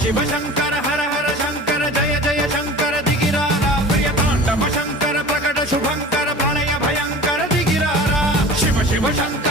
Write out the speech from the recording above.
ಶಿವ ಶಂಕರ ಹರ ಹರ ಶಂಕರ ಜಯ ಜಯ ಶಂಕರ ದಿಗಿರಾರ ಪ್ರಿಯ ತಾಂಡವ ಶಂಕರ ಪ್ರಕಟ ಶುಭಂಕರ ಪ್ರಳಯ ಭಯಂಕರ ದಿಗಿರಾರ ಶಿವ ಶಿವ ಶಂಕರ